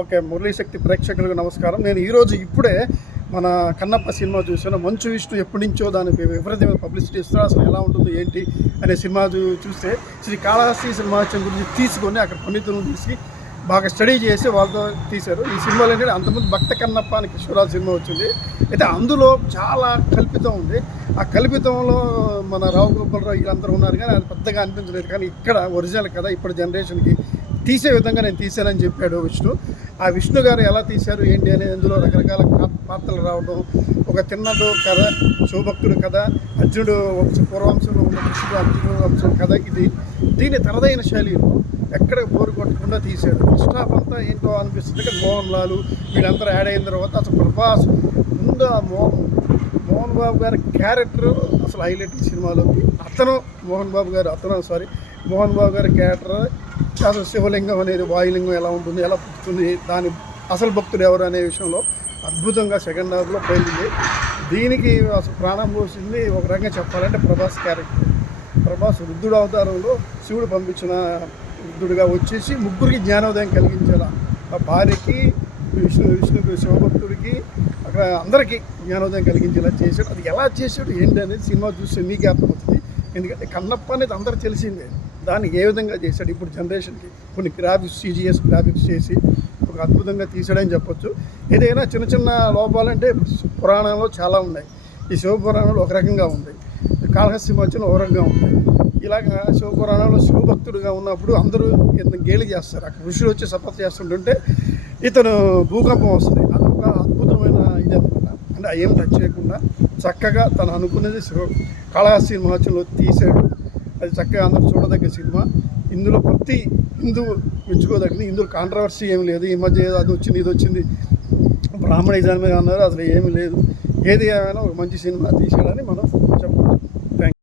Okay, మురళీశక్తి ప్రేక్షకులకు నమస్కారం. నేను ఇప్పుడే మన కన్నప్ప సినిమా చూసాను. మంచు విష్ణు ఎప్పటి నుంచో దానికి విపరీతమైన పబ్లిసిటీ ఇస్తున్నారు. అసలు ఎలా ఉంటుంది ఏంటి అనే సినిమా చూస్తే శ్రీకాళహస్తి సినిమా గురించి తీసుకొని అక్కడ పండితులను తీసి బాగా స్టడీ చేసి వాళ్ళతో తీశారు. ఈ సినిమాలో ఏంటంటే అంతకుముందు భక్త కన్నప్ప అని కృష్ణరాజు సినిమా వచ్చింది. అయితే అందులో చాలా కల్పితం ఉంది. ఆ కల్పితంలో మన రావు గోపాలరావు వీళ్ళందరూ ఉన్నారు, కానీ అది పెద్దగా అనిపించలేదు. కానీ ఇక్కడ ఒరిజినల్ కథ ఇప్పుడు జనరేషన్కి తీసే విధంగా నేను తీశానని చెప్పాడు విష్ణు. ఆ విష్ణు గారు ఎలా తీశారు ఏంటి అనేది అందులో రకరకాల పాత్రలు రావడం, ఒక తిన్నడు కథ, శివభక్తుడు కథ, అర్జునుడు పూర్వాంశంలో ఉన్న కృష్ణుడు అర్జునుడు వంశం కథ. దీని తనదైన శైలిలో ఎక్కడ బోరు కొట్టకుండా తీశాడు. ఫస్ట్ హాఫ్ అంతా ఏంటో అనిపిస్తుంది, కానీ మోహన్ లాల్ వీళ్ళందరూ యాడ్ అయిన తర్వాత అసలు ప్రభాస్ ముందు మోహన్ బాబు గారి క్యారెక్టర్ అసలు హైలైట్ ఈ సినిమాలోకి. మోహన్ బాబు గారి క్యారెక్టర్ అసలు శివలింగం అనేది వాయులింగం ఎలా ఉంటుంది, ఎలా పుట్టుతుంది, దాని అసలు భక్తుడు ఎవరు అనే విషయంలో అద్భుతంగా సెకండ్ హాఫ్లో పోయింది. దీనికి అసలు ప్రాణం పోసింది ఒక రకంగా చెప్పాలంటే ప్రభాస్ క్యారెక్టర్. ప్రభాస్ వృద్ధుడు అవతారంలో శివుడు పంపించిన వృద్ధుడిగా వచ్చేసి ముగ్గురికి జ్ఞానోదయం కలిగించాల. ఆ భార్యకి, విష్ణుకి, శివభక్తుడికి, అక్కడ అందరికీ జ్ఞానోదయం కలిగించేలా చేశాడు. అది ఎలా చేశాడు ఏంటి అనేది సినిమా చూస్తే మీకే అర్థమవుతుంది. ఎందుకంటే కన్నప్ప అనేది అందరూ తెలిసిందే, దాన్ని ఏ విధంగా చేశాడు ఇప్పుడు జనరేషన్కి కొన్ని గ్రాఫిక్స్, CGS గ్రాఫిక్స్ చేసి ఒక అద్భుతంగా తీసాడని చెప్పొచ్చు. ఏదైనా చిన్న చిన్న లోపాలంటే పురాణంలో చాలా ఉన్నాయి. ఈ శివపురాణంలో ఒక రకంగా ఉంది, కాళహస్తి మధ్యలో ఒక రకంగా ఉంటాయి. ఇలాగా శివపురాణంలో శివభక్తుడిగా ఉన్నప్పుడు అందరూ ఇతను గేలి చేస్తారు. అక్కడ ఋషులు వచ్చి సపోర్ట్ చేస్తుంటుంటే ఇతను భూకంపం వస్తుంది. అదొక అద్భుతమైన ఇది అనమాట. అంటే ఏం టచ్ చేయకుండా చక్కగా తను అనుకునేది కాళహస్తి మహోత్సవంలో తీసాడు. అది చక్కగా అందరూ చూడదగ్గ సినిమా. ఇందులో ప్రతి హిందువు మెచ్చుకోదగ్గది. ఇందులో కాంట్రవర్సీ ఏమి లేదు. ఈ మధ్య అది వచ్చింది ఇది వచ్చింది బ్రాహ్మణ ఇజాన్ మీద అన్నారు, అసలు ఏమీ లేదు. ఏది ఏమైనా ఒక మంచి సినిమా తీసాడని మనం చెప్పవచ్చు.